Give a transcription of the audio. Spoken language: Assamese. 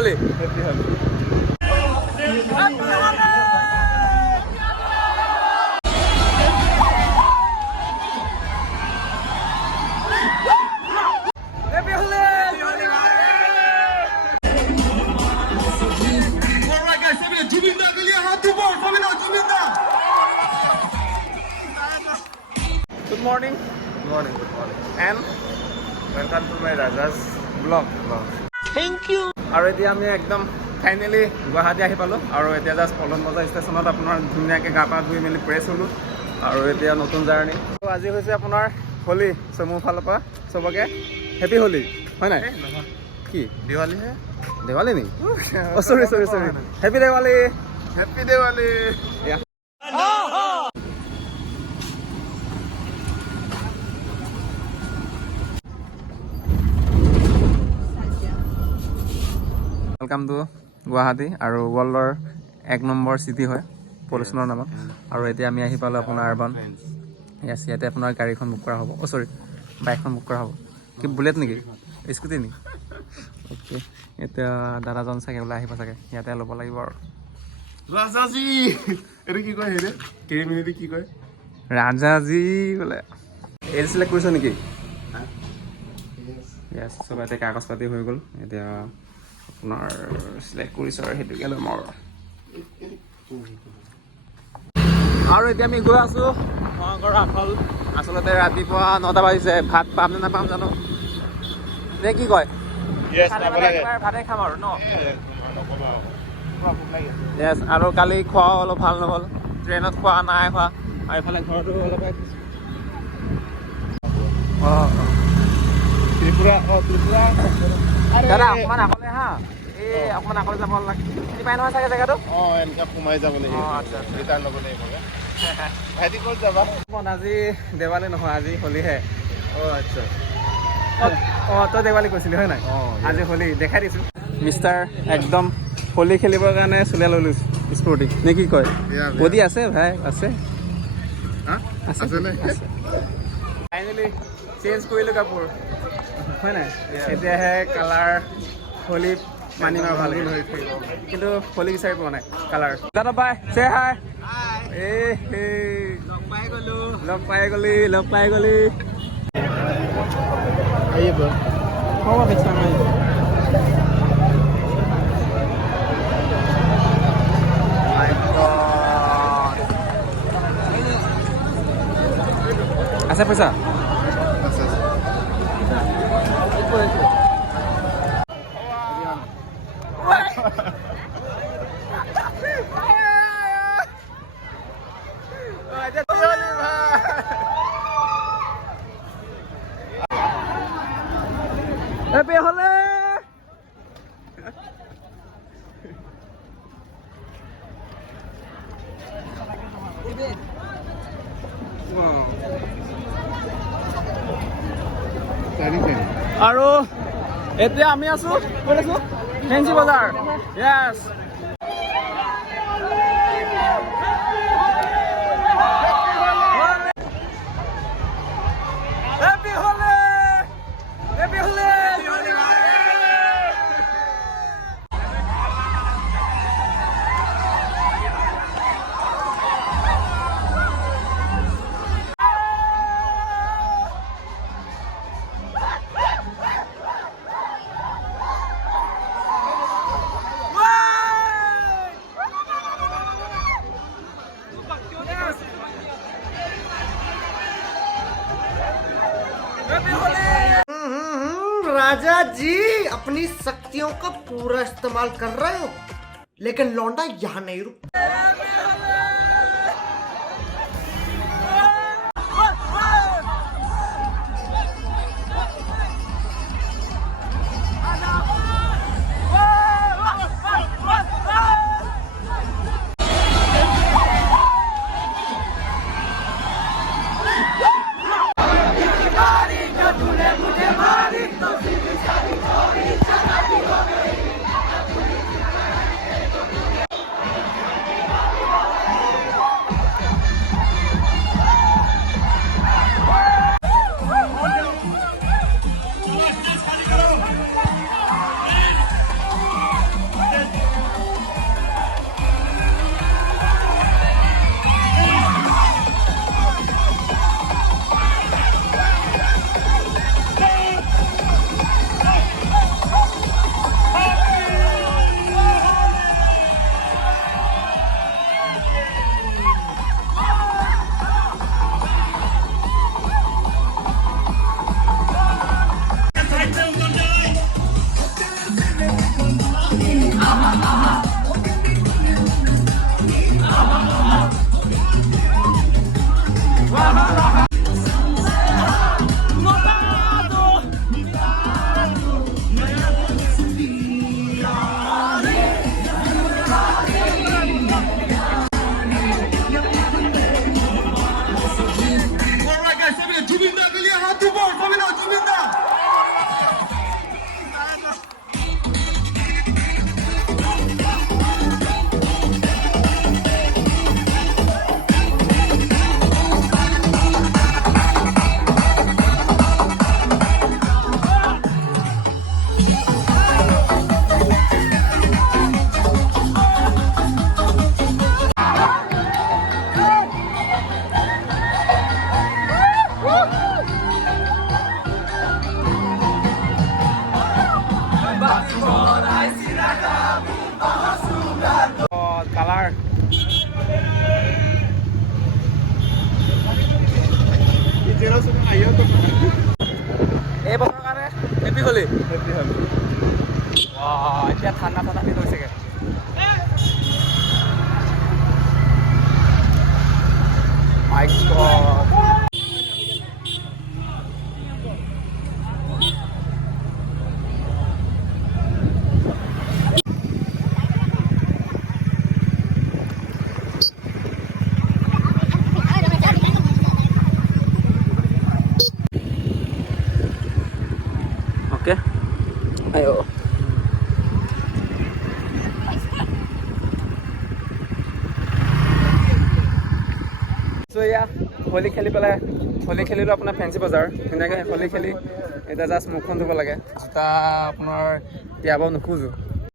Holi. Happy Holi. Good morning. Good morning, good morning. And Welcome to my Raja's vlog. Thank you. আৰু এতিয়া আমি একদম ফাইনেলি গুৱাহাটী আহি পালোঁ আৰু এতিয়া জাষ্ট পলন বজাৰ ষ্টেচনত আপোনাৰ ধুনীয়াকৈ গা পা ধুই মেলি ফ্ৰেছ হ'লোঁ আৰু এতিয়া নতুন জাৰ্ণি। আজি হৈছে আপোনাৰ হোলী, চ' মোৰ ফালৰ পৰা চবকে হেপী হোলী, হয় নাই? কি Diwali है? দেৱালী নেকি? অ' চৰি happy Diwali. Happy Diwali. Welcome to Guwahati আৰু ৱৰ্ল্ডৰ 1 নম্বৰ চিটি হয় পলিউশ্যনৰ নামত। আৰু এতিয়া আমি আহি পালোঁ আপোনাৰ আৰবান। য়েছ, ইয়াতে আপোনাৰ গাড়ীখন বুক কৰা হ'ব। অ' চৰি, বাইকখন বুক কৰা হ'ব। কি বুলেট নেকি? স্কুটি নেকি? অ'কে, এতিয়া দাদাজন চাগে ওলাই আহিব চাগে, ইয়াতে ল'ব লাগিব আৰু। ৰাজাজী এইটো কি কয় হেৰি কেৰিমিনিটি কি কয়? ৰাজাজী বোলে। এল চিলেক্ট কৰিছ নেকি? য়েছ, চব ইয়াতে কাগজ পাতি হৈ গ'ল। এতিয়া আপোনাৰ চিলেক্ট কৰিছোঁ আৰু সেইটোকে ল'ম আৰু এতিয়া আমি গৈ আছোঁ মহাগড় আখল। আচলতে ৰাতিপুৱা 9টা বাজিছে। ভাত পাম নে নাপাম জানো, নে কি কয়? ভাতে খাম আৰু ন? য়েছ, আৰু কালি খোৱা অলপ ভাল নহ'ল, ট্ৰেইনত খোৱা নাই খোৱা, আৰু এইফালে ঘৰতো অলপ ত্ৰিপুৰা দাদা অকণমান আগলে হা, এই অকণমান আগলে যাব লাগে, চিনি পাই নহয় চাগে জেগাটো? এনেকা সোমাই যাব লাগিব। আচ্ছা ৰিটাৰ্ণ ল'ব লাগিব। ভাইটি ক'ত যাবা? আজি দেৱালী নহয়, আজি হোলীহে। আচ্ছা। তই দেৱালী কৈছিলি হয় নাই? আজি হোলী দেখাই দিছোঁ। মিষ্টাৰ একদম হোলী খেলিবৰ কাৰণে চুলিয়া লৈ লৈছোঁ স্পৰ্টিং, নে কি কয়? বডি আছে ভাই, আছে। ফাইনেলি চেঞ্জ কৰিলোঁ কাপোৰ, হয় নাই? এতিয়াহে কালাৰ হোলী মানিম আৰু ভালকৈ ধৰি থাকিব, কিন্তু হোলী বিচাৰি পোৱা নাই কালাৰ। দাদা বাই, চে হাই। লগ পাই গলি। হ'ব বেচা নাই। আছে পইচা? হেপী হোলী। আৰু এতিয়া আমি আছোঁ ক'ত আছোঁ? ফেঞ্চি বজাৰ। য়েছ, হেপী হোলী, হেপী হোলী। राजा जी अपनी शक्तियों का पूरा इस्तेमाल कर रहे हो, लेकिन लौंडा यहाँ नहीं रुक। এই বছৰৰ কাৰণে হেপী হলি এতিয়া ঠাণ্ডা ঠাণ্ডা ফিল হৈছেগে My God. Okay. Ayo. So yeah, Holi খেলি পেলাই হোলী খেলিলোঁ আপোনাৰ ফেঞ্চি বজাৰ ধুনীয়াকৈ হোলী খেলি এতিয়া জাষ্ট মুখখন ধুব লাগে জোতা আপোনাৰ তিয়াব নোখোজোঁ